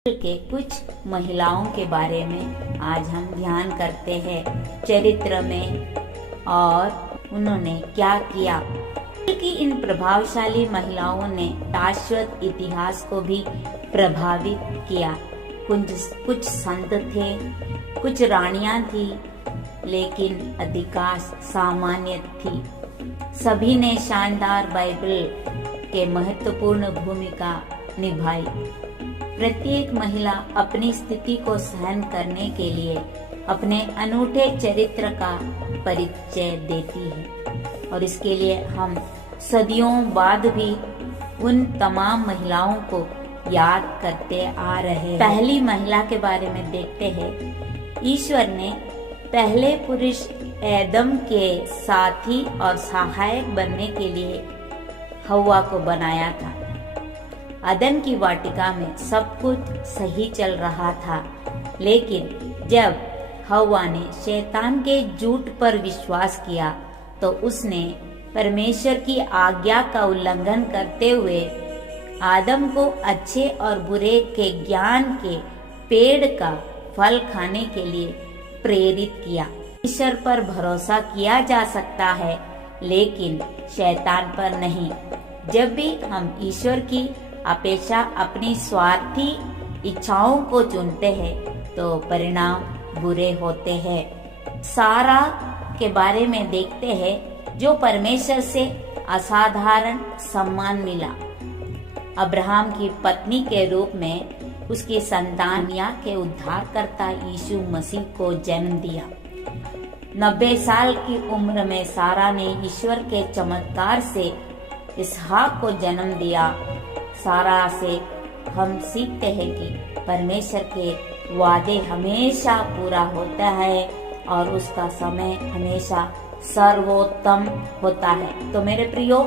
के कुछ महिलाओं के बारे में आज हम ध्यान करते हैं चरित्र में और उन्होंने क्या किया। कि इन प्रभावशाली महिलाओं ने शाश्वत इतिहास को भी प्रभावित किया। कुछ संत थे, कुछ रानियां थी, लेकिन अधिकांश सामान्य थी। सभी ने शानदार बाइबल के महत्वपूर्ण भूमिका निभाई। प्रत्येक महिला अपनी स्थिति को सहन करने के लिए अपने अनूठे चरित्र का परिचय देती है और इसके लिए हम सदियों बाद भी उन तमाम महिलाओं को याद करते आ रहे हैं। पहली महिला के बारे में देखते हैं। ईश्वर ने पहले पुरुष एदम के साथी और सहायक बनने के लिए हव्वा को बनाया था। अदन की वाटिका में सब कुछ सही चल रहा था, लेकिन जब हव्वा ने शैतान के झूठ पर विश्वास किया तो उसने परमेश्वर की आज्ञा का उल्लंघन करते हुए आदम को अच्छे और बुरे के ज्ञान के पेड़ का फल खाने के लिए प्रेरित किया। ईश्वर पर भरोसा किया जा सकता है, लेकिन शैतान पर नहीं। जब भी हम ईश्वर की अपेक्षा अपनी स्वार्थी इच्छाओं को चुनते हैं तो परिणाम बुरे होते हैं। सारा के बारे में देखते हैं, जो परमेश्वर से असाधारण सम्मान मिला। अब्राहम की पत्नी के रूप में उसकी संतान या के उद्धारकर्ता यीशु मसीह को जन्म दिया। 90 साल की उम्र में सारा ने ईश्वर के चमत्कार से इसहाक को जन्म दिया। सारा से हम सीखते हैं कि परमेश्वर के वादे हमेशा पूरा होता है और उसका समय हमेशा सर्वोत्तम होता है। तो मेरे प्रियो,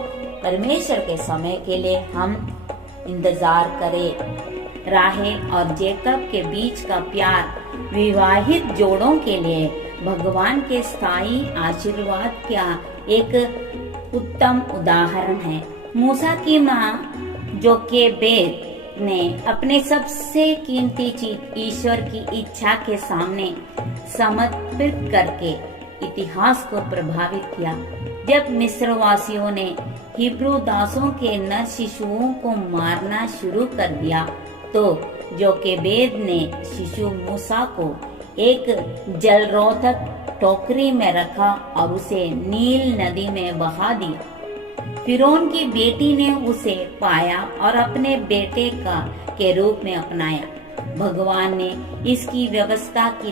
परमेश्वर के समय के लिए हम इंतजार करें। राहेल और जेकब के बीच का प्यार विवाहित जोड़ों के लिए भगवान के स्थायी आशीर्वाद का एक उत्तम उदाहरण है। मूसा की माँ जोकेबेद ने अपने सबसे कीमती चीज ईश्वर की इच्छा के सामने समर्पित करके इतिहास को प्रभावित किया। जब मिस्रवासियों ने हिब्रू दासों के नर शिशुओं को मारना शुरू कर दिया तो जोकेबेद ने शिशु मूसा को एक जलरोधक टोकरी में रखा और उसे नील नदी में बहा दिया। फिरौन की बेटी ने उसे पाया और अपने बेटे का के रूप में अपनाया। भगवान ने इसकी व्यवस्था की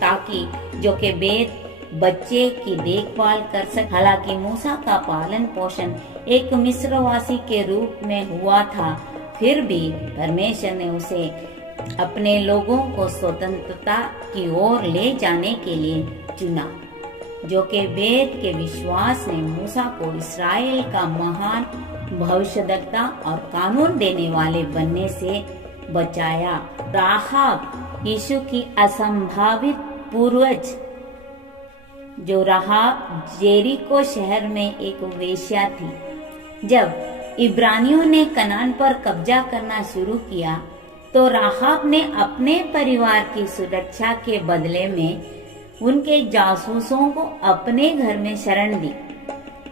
ताकि जोकेबेद बच्चे की देखभाल कर सके। हालांकि मूसा का पालन पोषण एक मिस्रवासी के रूप में हुआ था, फिर भी परमेश्वर ने उसे अपने लोगों को स्वतंत्रता की ओर ले जाने के लिए चुना। जोकेबेद के विश्वास ने मूसा को इस्राएल का महान भविष्यद्वक्ता और कानून देने वाले बनने से बचाया। राहाब यीशु की असंभावित पूर्वज जो राहाब जेरिको शहर में एक वेश्या थी। जब इब्रानियों ने कनान पर कब्जा करना शुरू किया तो राहाब ने अपने परिवार की सुरक्षा के बदले में उनके जासूसों को अपने घर में शरण दी।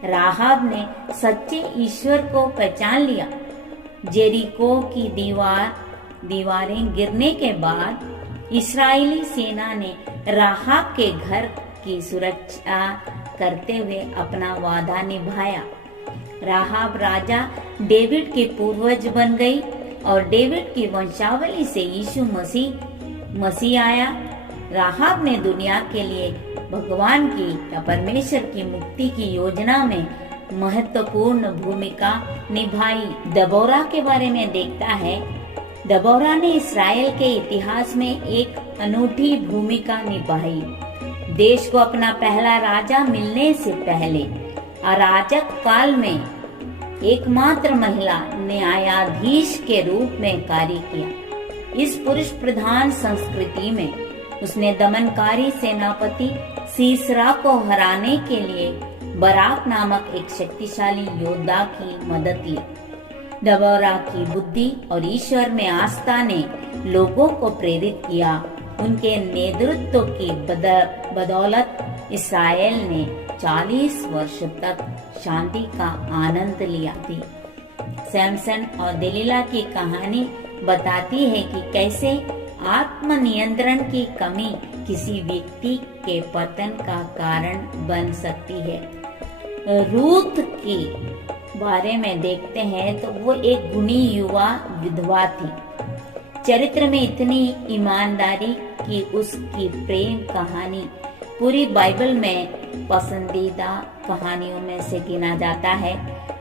राहाब ने सच्चे ईश्वर को पहचान लिया। जेरिको की दीवारें गिरने के बाद इस्राएली सेना ने राहाब के घर की सुरक्षा करते हुए अपना वादा निभाया। राहाब राजा डेविड की पूर्वज बन गई और डेविड की वंशावली से यीशु मसीह आया। राहाब ने दुनिया के लिए भगवान की या परमेश्वर की मुक्ति की योजना में महत्वपूर्ण भूमिका निभाई। दबोरा के बारे में देखता है। दबोरा ने इस्राएल के इतिहास में एक अनूठी भूमिका निभाई। देश को अपना पहला राजा मिलने से पहले अराजक काल में एकमात्र महिला न्यायाधीश के रूप में कार्य किया। इस पुरुष प्रधान संस्कृति में उसने दमनकारी सेनापति सीसरा को हराने के लिए बराक नामक एक शक्तिशाली योद्धा की मदद ली। दबोरा की बुद्धि और ईश्वर में आस्था ने लोगों को प्रेरित किया। उनके नेतृत्व की बदौलत इस्राएल ने 40 वर्ष तक शांति का आनंद लिया थी। सैमसन और दलीला की कहानी बताती है कि कैसे आत्मनियंत्रण की कमी किसी व्यक्ति के पतन का कारण बन सकती है। रूथ के बारे में देखते हैं तो वो एक गुणी युवा विधवा थी। चरित्र में इतनी ईमानदारी की उसकी प्रेम कहानी पूरी बाइबल में पसंदीदा कहानियों में से गिना जाता है।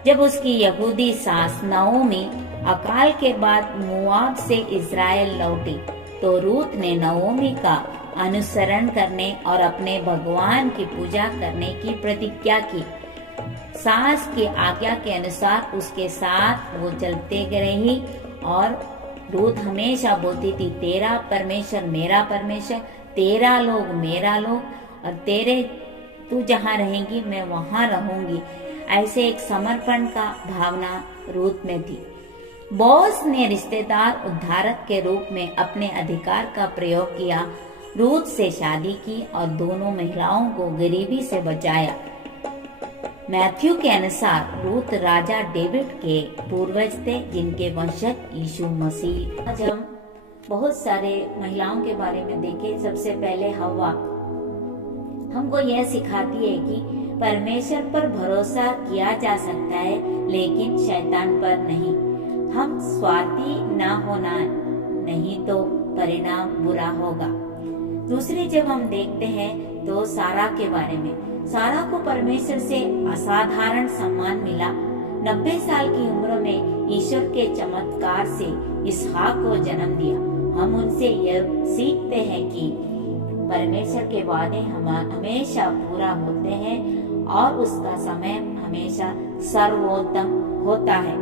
जब उसकी यहूदी सास नओमी अकाल के बाद मोआब से इज़राइल लौटी तो रूथ ने नओमी का अनुसरण करने और अपने भगवान की पूजा करने की प्रतिज्ञा की। सास की आज्ञा के अनुसार उसके साथ वो चलते रही और रूथ हमेशा बोलती थी, तेरा परमेश्वर मेरा परमेश्वर, तेरा लोग मेरा लोग और तेरे तू जहाँ रहेंगी मैं वहाँ रहूंगी। ऐसे एक समर्पण का भावना रूथ में थी। बोअज ने रिश्तेदार उद्धारक के रूप में अपने अधिकार का प्रयोग किया, रूथ से शादी की और दोनों महिलाओं को गरीबी से बचाया। मैथ्यू के अनुसार रूथ राजा डेविड के पूर्वज थे जिनके वंशज यीशु मसीह। आज हम बहुत सारे महिलाओं के बारे में देखें। सबसे पहले हव्वा हमको यह सिखाती है कि परमेश्वर पर भरोसा किया जा सकता है लेकिन शैतान पर नहीं। हम स्वार्थी न होना, नहीं तो परिणाम बुरा होगा। दूसरी जब हम देखते हैं तो सारा के बारे में, सारा को परमेश्वर से असाधारण सम्मान मिला। 90 साल की उम्र में ईश्वर के चमत्कार से इसहाक को जन्म दिया। हम उनसे यह सीखते हैं कि परमेश्वर के वादे हमेशा पूरा होते हैं और उसका समय हमेशा सर्वोत्तम होता है।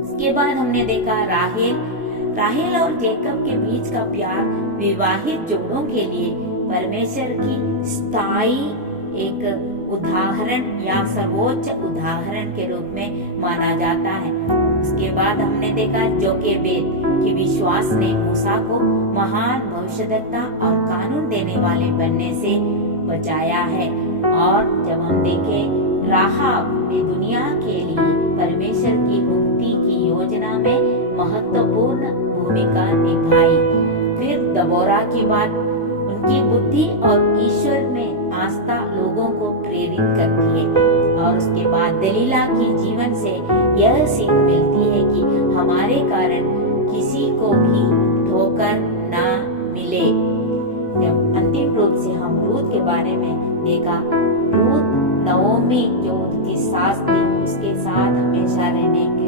इसके बाद हमने देखा राहेल और जेकब के बीच का प्यार विवाहित जोड़ों के लिए परमेश्वर की स्थायी एक उदाहरण या सर्वोच्च उदाहरण के रूप में माना जाता है। उसके बाद हमने देखा जोकेबेद कि विश्वास ने मूसा को महान भविष्यद्वक्ता और कानून देने वाले बनने से बचाया है। और जब हम देखें राहाब ने दुनिया के लिए परमेश्वर की मुक्ति की योजना में महत्वपूर्ण भूमिका निभाई। फिर दबोरा की बात, उनकी बुद्धि और ईश्वर में आस्था लोगों को प्रेरित करती है। और उसके बाद दलीला की जीवन से यह सीख मिलती है कि हमारे कारण किसी को भी ठोकर ना मिले। जब अंतिम रूप से हम रूथ के बारे में देखा, रूथ नओमी जो उसकी सास थी उसके साथ हमेशा रहने की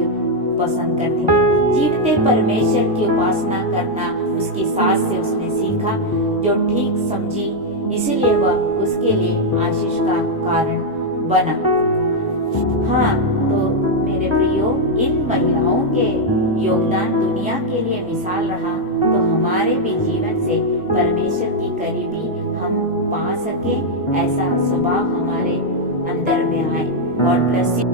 पसंद करती थी। जीवते परमेश्वर की उपासना करना उसकी सास से उसने सीखा, जो ठीक समझी, इसलिए वह उसके लिए आशीष का कारण बना। हाँ, तो मेरे प्रियो, इन महिलाओं के योगदान दुनिया के लिए मिसाल रहा, तो हमारे भी जीवन से परमेश्वर की करीबी हम पा सके, ऐसा स्वभाव हमारे अंदर में आए। God bless you.